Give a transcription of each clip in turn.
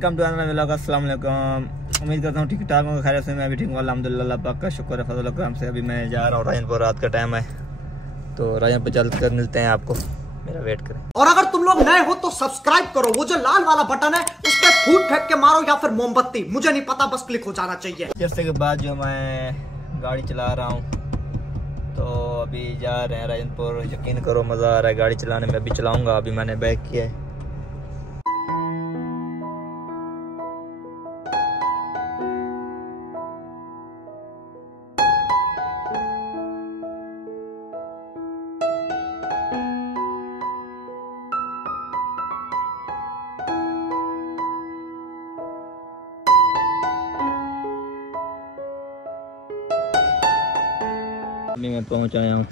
Welcome to another vlog. अस्सलाम वालेकुम। उम्मीद करता हूँ ठीक ठाक होंगे, खैर से मैं भी ठीक हूँ अल्हम्दुलिल्लाह। अल्लाह पाक का शुक्र है, फजल करम से। अभी मैं जा रहा हूँ राजनपुर, रात का टाइम है तो राजनपुर चल कर मिलते हैं आपको, मेरा वेट करें। और अगर तुम लोग नए हो तो सब्सक्राइब करो, वो जो लाल वाला बटन है उस पर फूट फेंक के मारो या फिर मोमबत्ती, मुझे नहीं पता, बस क्लिक हो जाना चाहिए। जैसे के बाद जो मैं गाड़ी चला रहा हूँ तो अभी जा रहे हैं राजनपुर। यकीन करो मज़ा आ रहा है गाड़ी चलाने में। अभी चलाऊँगा, अभी मैंने बैक किया है। अभी मैं पहुंच आया हूँ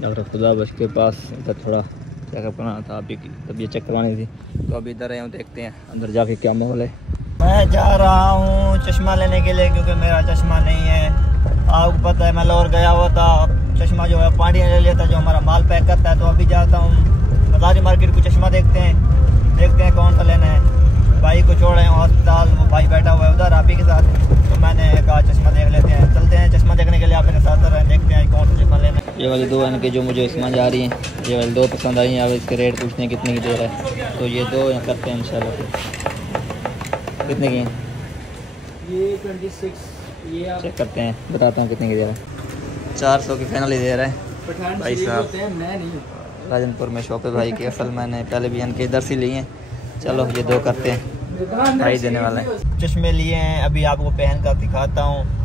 डॉक्टर खुदाबख्श के पास। इधर थोड़ा चेकअप कराना था, अभी की तबीयत चेक करवानी थी तो अभी इधर आया हूँ। देखते हैं अंदर जाके क्या माहौल है। मैं जा रहा हूँ चश्मा लेने के लिए क्योंकि मेरा चश्मा नहीं है। आपको पता है मैं लाहौर गया हुआ था, चश्मा जो है पानी ले लिया था जो हमारा माल पैक करता है। तो अभी जाता हूँ मदारी मार्केट को, चश्मा देखते हैं कौन सा लेना है। भाई को छोड़ रहे हैं अस्पताल, वो भाई बैठा हुआ है उधर आप ही के साथ, तो मैंने कहा चश्मा देख लेते हैं। चलते हैं चश्मा देखने के लिए, आप मेरे साथ रहे, देखते हैं कौन सा चश्मा लेना है। ये वाली दो इनके जो मुझे समझ आ रही हैं, ये वाली दो पसंद आई हैं। अब इसके रेट पूछते हैं कितने की दे रहा है, तो ये दो करते हैं इंशाल्लाह। कितने की हैं ये 26, ये आप चेक करते हैं, बताता हूँ कितने की दे रहा है। 400 की फाइनल ही दे रहा है पठान भाई शरीफ साहब। होते हैं, मैं नहीं हूँ। राजनपुर में शॉप है भाई की, असल मैंने पहले भी इनके इधर से लिए हैं। चलो ये दो करते हैं, भाई देने वाला है। चश्मे लिए हैं, अभी आपको पहन कर दिखाता हूँ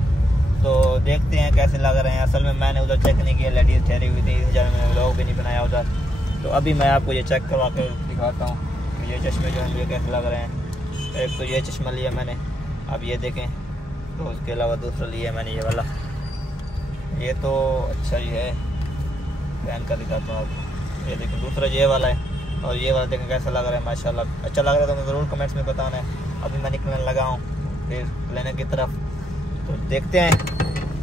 तो देखते हैं कैसे लग रहे हैं। असल में मैंने उधर चेक नहीं किया, लेडीज ठहरी हुई थी, इस जगह मैंने व्लॉग भी नहीं बनाया उधर। तो अभी मैं आपको ये चेक करवा कर दिखाता हूँ कि ये चश्मे जो हैं मुझे कैसे लग रहे हैं। एक तो ये चश्मा लिया मैंने, अब ये देखें। तो उसके अलावा दूसरा लिया मैंने ये वाला, ये तो अच्छा ही है, पहन कर दिखाता हूँ आपको। ये देखें दूसरा ये वाला है, और ये वाला देखें कैसा लग रहा है। माशाल्लाह अच्छा लग रहा है तो मैं ज़रूर कमेंट्स में बताना है। अभी मैं निकलने लगा हूँ फिर लेने की तरफ, तो देखते हैं।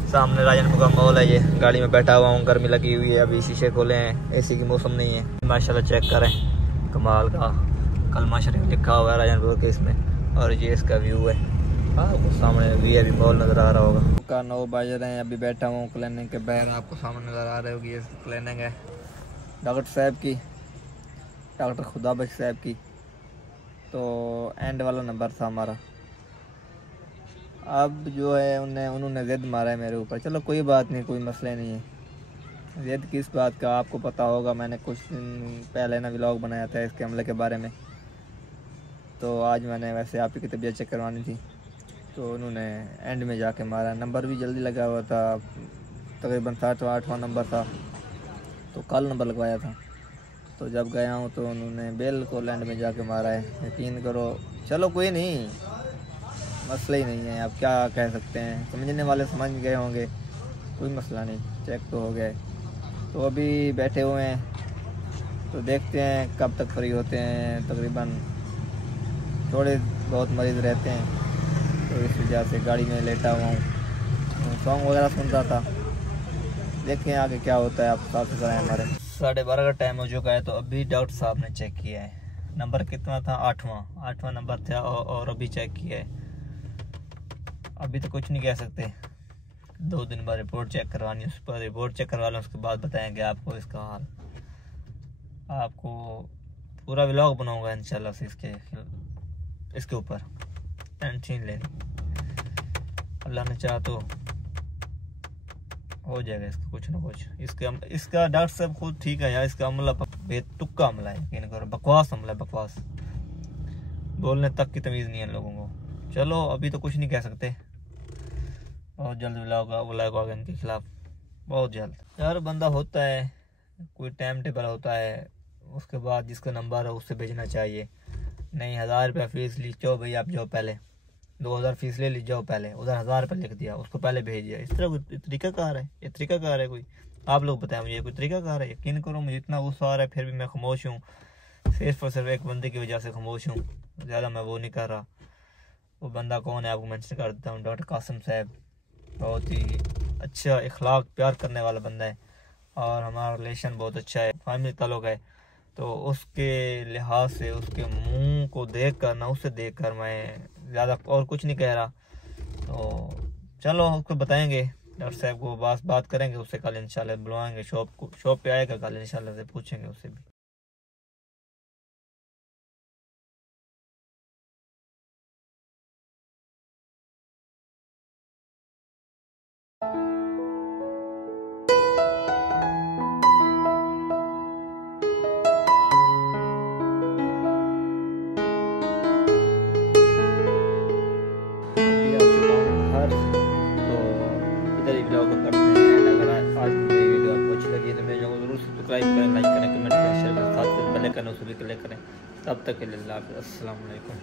सामने राजनपुर का मॉल है, ये गाड़ी में बैठा हुआ हूँ, गर्मी लगी हुई है, अभी शीशे खोले हैं, एसी की मौसम नहीं है। माशाल्लाह चेक करें, कमाल का कलमा शरीफ लिखा हुआ है राजनपुर के इसमें, और ये इसका व्यू है। आपको सामने वीआईपी मॉल नज़र आ रहा होगा। का 9 बज रहे हैं, अभी बैठा हूँ क्लिनिक के बाहर, आपको सामने नज़र आ रही होगी। ये क्लिनिक है डॉक्टर साहब की, डॉक्टर खुदाबख्श साहब की। तो एंड वाला नंबर था हमारा। अब जो है उन्होंने ज़िद मारा है मेरे ऊपर। चलो कोई बात नहीं, कोई मसला नहीं है। ज़िद किस बात का आपको पता होगा, मैंने कुछ दिन पहले ना व्लॉग बनाया था इसके हमले के बारे में। तो आज मैंने वैसे आप ही की तबीयत चेक करवानी थी तो उन्होंने एंड में जाके मारा। नंबर भी जल्दी लगा हुआ था, तकरीबन 7वां नंबर था, तो कल नंबर लगवाया था। तो जब गया हूँ तो उन्होंने बिल्कुल एंड में जाके मारा है, यकीन करो। चलो कोई नहीं, मसला ही नहीं है, आप क्या कह सकते हैं, समझने वाले समझ गए होंगे, कोई मसला नहीं, चेक तो हो गया है। तो अभी बैठे हुए हैं तो देखते हैं कब तक फ्री होते हैं। तकरीबन थोड़े बहुत मरीज़ रहते हैं तो इस वजह से गाड़ी में लेटा हुआ हूँ, सॉन्ग वगैरह सुन रहा था। देखें आगे क्या होता है, आप साथ कराएँ हमारे। 12:30 का टाइम हो चुका है, तो अभी डॉक्टर साहब ने चेक किया है। नंबर कितना था, 8वां नंबर था, और अभी चेक किया है। अभी तो कुछ नहीं कह सकते, 2 दिन बाद रिपोर्ट चेक करवानी है, उस पर रिपोर्ट चेक करवा लें, उसके बाद बताएंगे आपको इसका हाल। आपको पूरा व्लॉग बनाऊंगा इंशाल्लाह से इसके ऊपर, टेंशन लेनी। अल्लाह ने चाहा तो हो जाएगा इसका कुछ ना कुछ। इसका डॉक्टर साहब खुद ठीक है यार, इसका अमला बेतुका अमला है, यकीन करो, बकवास अमला है, बकवास। बोलने तक की तमीज़ नहीं है लोगों को। चलो अभी तो कुछ नहीं कह सकते, बहुत जल्द व्लॉग आगे इनके खिलाफ, बहुत जल्द। यार बंदा होता है, कोई टाइम टेबल होता है, उसके बाद जिसका नंबर है उससे भेजना चाहिए। नहीं 1000 रुपया फीस ली, चलो भाई आप जाओ, पहले 2000 फीस ले ली, जाओ पहले उधर 1000 रुपये लिख दिया, उसको पहले भेज दिया। इस तरह कोई तरीकाकार है? ये तरीकाकार है कोई? आप लोग बताएं मुझे, कोई तरीकाकार है? यकीन करो मुझे इतना गुस्सा आ रहा है, फिर भी मैं खामोश हूँ। सिर्फ और सिर्फ एक बंदे की वजह से खामोश हूँ, ज़्यादा मैं वो नहीं कर रहा। वो बंदा कौन है आपको मेंशन कर देता हूँ, डॉक्टर कासिम साहब। बहुत ही अच्छा इखलाक प्यार करने वाला बंदा है, और हमारा रिलेशन बहुत अच्छा है, फैमिली ताल्लुक है। तो उसके लिहाज से उसके मुंह को देख कर ना उसे देख कर मैं ज़्यादा और कुछ नहीं कह रहा। तो चलो उसको बताएंगे, डॉक्टर साहब को बात करेंगे उससे, कल इंशाल्लाह बुलवाएंगे शॉप पे आएगा कल इंशाल्लाह से पूछेंगे उससे भी। करते हैं। अगर आज मेरी वीडियो आपको अच्छी लगी तो मेरे चैनल को जरूर सब्सक्राइब करें, लाइक करें, कमेंट करें, शेयर करें, साथ में बेल आइकन उसे भी क्लिक करें। तब तक के लिए अल्लाह हाफ़िज़, अस्सलाम वालेकुम।